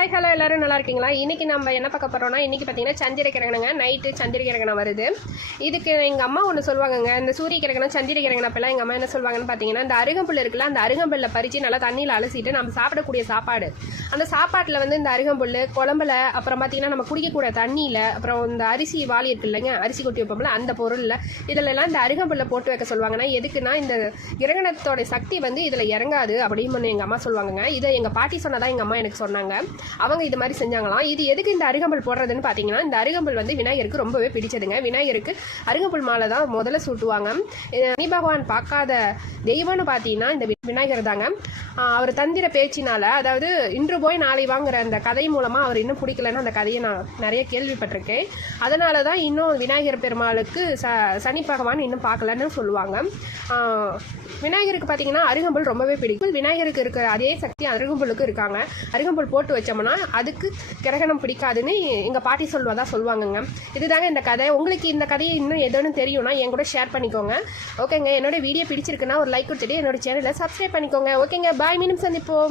Hi hello எல்லோரும் நல்லா இருக்கீங்களா? இன்றைக்கி நம்ம என்ன பார்க்க போகிறோம்னா, இன்றைக்கி பார்த்தீங்கன்னா சந்திர கிரகணங்க. நைட்டு சந்திர கிரகணம் வருது. இதுக்கு எங்கள் அம்மா ஒன்று சொல்லுவாங்கங்க. இந்த சூரிய கிரகணம் சந்திர கிரகணம் அப்போல்லாம் எங்கள் அம்மா என்ன சொல்லுவாங்கன்னு பார்த்தீங்கன்னா, இந்த அருகம்புல் இருக்குல்ல, அந்த அருகம்புல்லை பறித்து நல்லா தண்ணியில் அலசிட்டு நம்ம சாப்பிடக்கூடிய சாப்பாடு, அந்த சாப்பாட்டில் வந்து இந்த அருகம்புல் குழம்புல, அப்புறம் பார்த்தீங்கன்னா நம்ம குடிக்கக்கூடிய தண்ணியில், அப்புறம் இந்த அரிசி வாளி இருக்கு இல்லைங்க, அரிசி கொட்டி வைப்போம்ல, அந்த பொருளில் இதிலெல்லாம் இந்த அருகம்புல்லை போட்டு வைக்க சொல்லுவாங்கன்னா, எதுக்குன்னா இந்த கிரகணத்தோட சக்தி வந்து இதில் இறங்காது அப்படின்னு எங்கள் அம்மா சொல்லுவாங்கங்க. இதை எங்கள் பாட்டி சொன்னதான் எங்கள் அம்மா எனக்கு சொன்னாங்க. அவங்க இது மாதிரி செஞ்சாங்களாம். இது எதுக்கு இந்த அருகம்புல் போடுறதுன்னு பார்த்தீங்கன்னா, இந்த அருகம்புல் வந்து விநாயகருக்கு ரொம்பவே பிடிச்சதுங்க. விநாயகருக்கு அருகம்புல் மாலை தான் முதல்ல சூட்டுவாங்க. சனி பகவான் பார்க்காத தெய்வம்னு பார்த்தீங்கன்னா இந்த விநாயகர் தாங்க. அவர் தந்திர பேச்சினால, அதாவது இன்று போய் நாளை வாங்குற அந்த கதை மூலமாக அவர் இன்னும் பிடிக்கலன்னு அந்த கதையை நான் நிறைய கேள்விப்பட்டிருக்கேன். அதனால தான் இன்னும் விநாயகர் பெருமாளுக்கு சனி பகவான் இன்னும் பார்க்கலன்னு சொல்லுவாங்க. விநாயகருக்கு பார்த்தீங்கன்னா அருகம்புல் ரொம்பவே பிடிக்கும். விநாயகருக்கு இருக்கிற அதே சக்தி அருகம்புலுக்கு இருக்காங்க. அருகம்புல் போட்டு வச்சோம்னா அதுக்கு கிரகணம் பிடிக்காதுன்னு எங்கள் பாட்டி சொல்லுவாங்கங்க. இதுதாங்க இந்த கதை. உங்களுக்கு இந்த கதையை இன்னும் எதுன்னு தெரியும்னா என் கூட ஷேர் பண்ணிக்கோங்க. ஓகேங்க, என்னோட வீடியோ பிடிச்சிருக்குன்னா ஒரு லைக் கொடுத்துட்டு என்னோட சேனலை சப்ஸ்கிரைப் பண்ணிக்கோங்க. ஓகேங்க, பாய், மீண்டும் சந்திப்போம்.